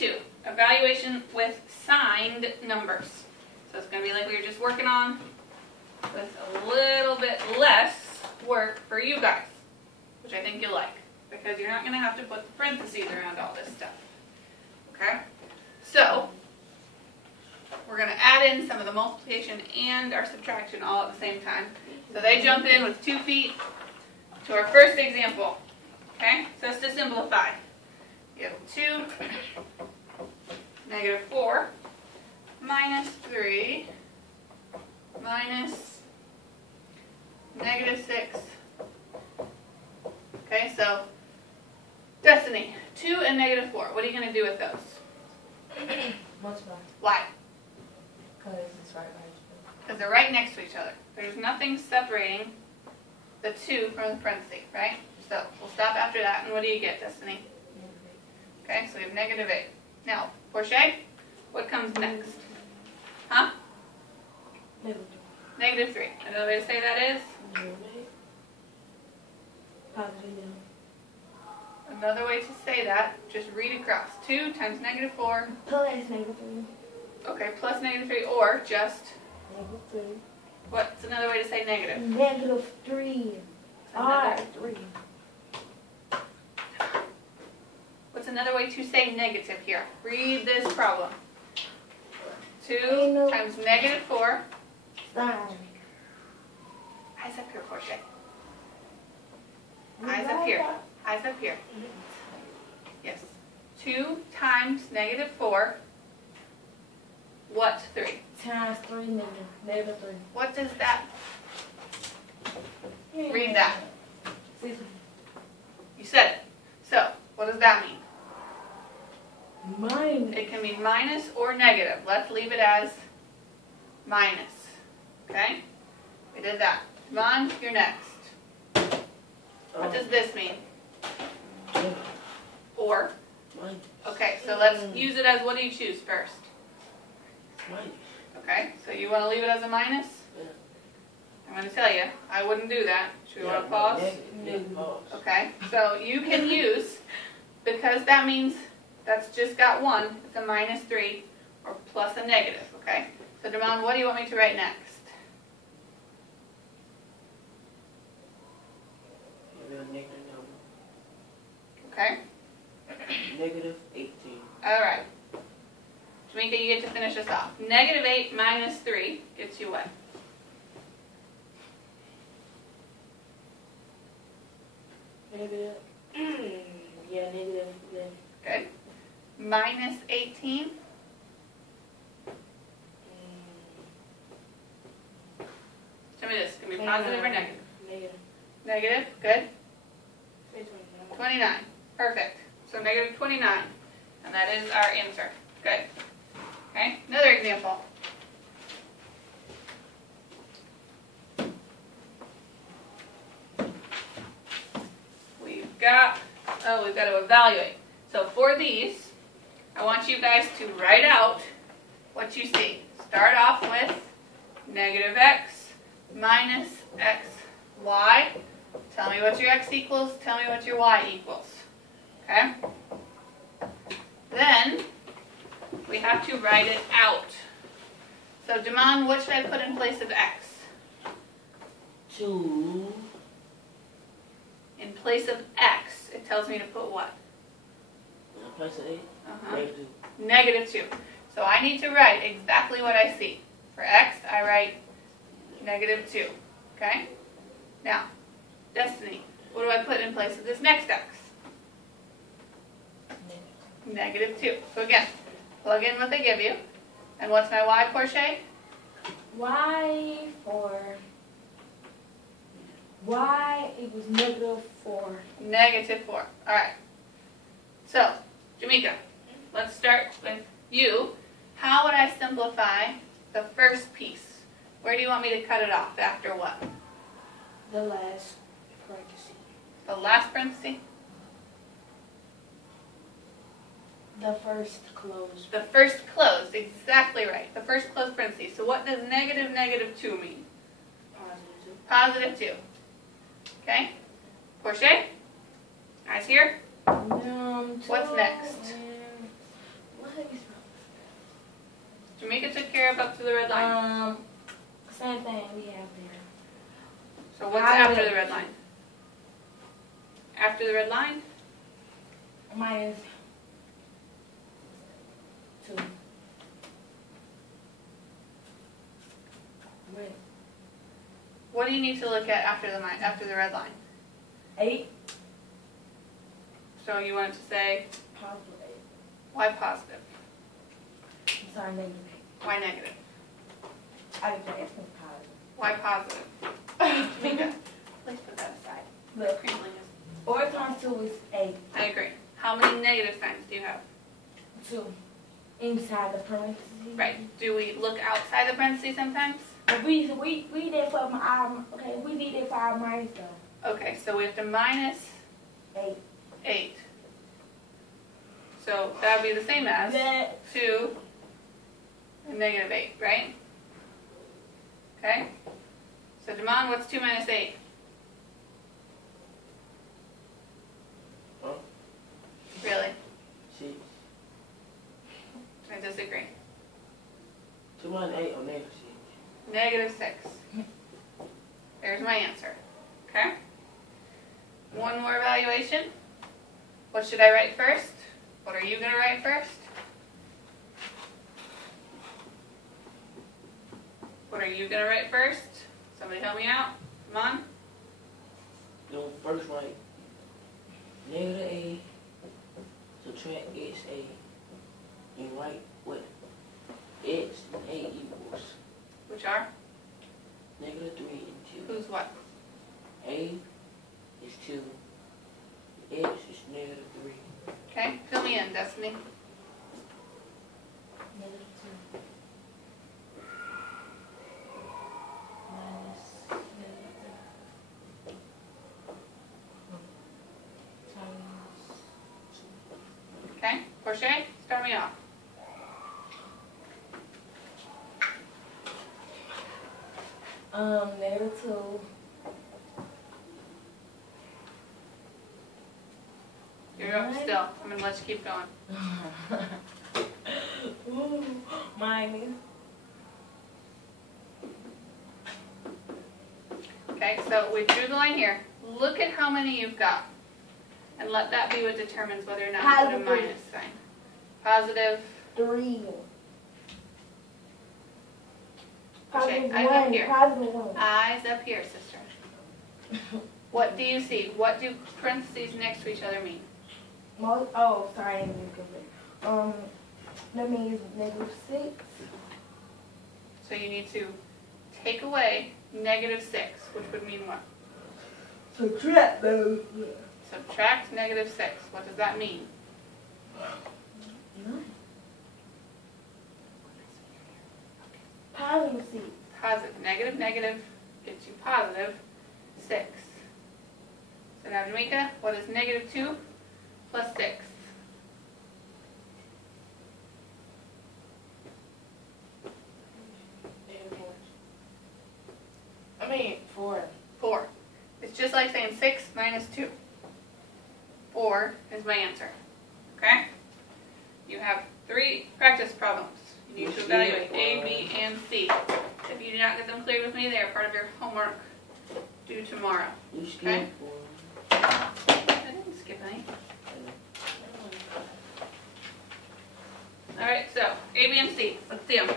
2, evaluation with signed numbers. So it's going to be like we were just working on, with a little bit less work for you guys, which I think you'll like, because you're not going to have to put the parentheses around all this stuff. Okay? So, we're going to add in some of the multiplication and our subtraction all at the same time. So they jump in with 2 feet to our first example. Okay? So just to simplify, you have 2, negative 4, minus 3, minus negative 6. Okay, so Destiny, 2 and negative 4. What are you going to do with those? Multiply. Why? Because it's right by each other. Because they're right next to each other. There's nothing separating the 2 from the parentheses, right? So we'll stop after that, and what do you get, Destiny? Okay, so we have negative 8. Now, Portia, what comes next? Huh? Negative 3. Another way to say that is? Another way to say that, just read across. 2 times negative 4. Plus negative 3. Okay, plus negative 3, or just? Negative 3. What's another way to say negative? Negative 3. Another. 3. What's another way to say negative here? Read this problem. 2 times negative 4. Sign. Eyes up here, Portia. Eyes up here. Eyes up here. Yes. 2 times negative 4. What 3? Times 3 negative 3. What does that? Read that. You said it. So, what does that mean? Minus. It can mean minus or negative. Let's leave it as minus. Okay? We did that. Come on, you're next. What does this mean? Or? Okay, so let's use it as, what do you choose first? Okay, so you want to leave it as a minus? I'm going to tell you, I wouldn't do that. Should we want to pause? Okay, so you can use, because that means that's just got 1, it's a minus 3, or plus a negative, okay? So Damon, what do you want me to write next? Okay? Negative 18. Alright. Jamaica, you get to finish us off. Negative 8 minus 3 gets you what? Negative. Yeah, negative. Yeah. Good. Minus 18. Tell me this. Can be positive or negative? Negative. Negative. Good. 29. 29. Perfect. So negative 29. And that is our answer. Good. Okay. Another example. We've got to evaluate. So for these, I want you guys to write out what you see. Start off with negative x minus x, y. Tell me what your x equals. Tell me what your y equals. Okay? Then, we have to write it out. So, Damon, what should I put in place of x? 2. In place of x, it tells me to put what? Plus 8. Negative 2. Negative 2. So I need to write exactly what I see. For x, I write negative 2. Okay? Now, Destiny, what do I put in place of this next x? Negative 2. So again, plug in what they give you. And what's my y, Portia? Y equals negative 4. Negative 4. Alright. So, Jamaica, let's start with you. How would I simplify the first piece? Where do you want me to cut it off? After what? The last parenthesis. The last parenthesis? The first close. The first closed. Exactly right. The first closed parenthesis. So what does negative negative 2 mean? Positive 2. Positive 2. Okay? Portia? Eyes here? What's next? Jamaica took care of up to the red line. Same thing we have there. So what's after the red line? After the red line? Minus 2. Wait. What do you need to look at after the red line? 8. So you wanted to say Positive 8. why positive? I'm sorry, negative Why negative? 8. I was asking positive. Why positive? Tamika, please put that aside. Look, Crinkling is. 4 times 2 is 8. I agree. How many negative signs do you have? 2. Inside the parentheses. Right. Do we look outside the parentheses sometimes? But we did for my okay, we need it for our minus though. Okay, so we have to minus 8. 8. So that would be the same as 2 and negative 8, right? Okay? So Damon, what's 2 minus 8? Huh? Really? 6. I disagree. 2 minus 8 or negative 6? Negative 6. There's my answer. Okay? One more evaluation. What should I write first? What are you going to write first? What are you going to write first? Somebody help me out. Come on. No, first write negative A, subtract x A, and write what x and A equals. Which are? Negative 3 and 2. Who's what? A is 2. X is negative 3. Okay, fill me in, Destiny. Negative 2. Minus negative 3. Times 2. Okay, Portia, start me off. Negative 2. You're up still. I'm going to let you keep going. Ooh, minus. Okay, so we drew the line here. Look at how many you've got. And let that be what determines whether or not you put a Positive. minus sign. Positive. 3. Okay, Positive eyes up 1. here. Positive 1. Eyes up here, sister. What do you see? What do parentheses next to each other mean? Oh, sorry, I didn't mean to go there. That means negative 6. So you need to take away negative 6, which would mean what? Subtract those. Subtract negative 6. What does that mean? 9. Positive 6. Positive. Negative, negative gets you positive 6. So now, Jamaica, what is negative 2 plus 6? I mean, 4. 4. It's just like saying 6 minus 2. 4 is my answer. Okay? You have 3 practice problems. You need to evaluate A, B, and C. If you do not get them cleared with me, they are part of your homework due tomorrow. You Okay. skipped one. I didn't skip any. Alright, so A, B, and C. Let's see them.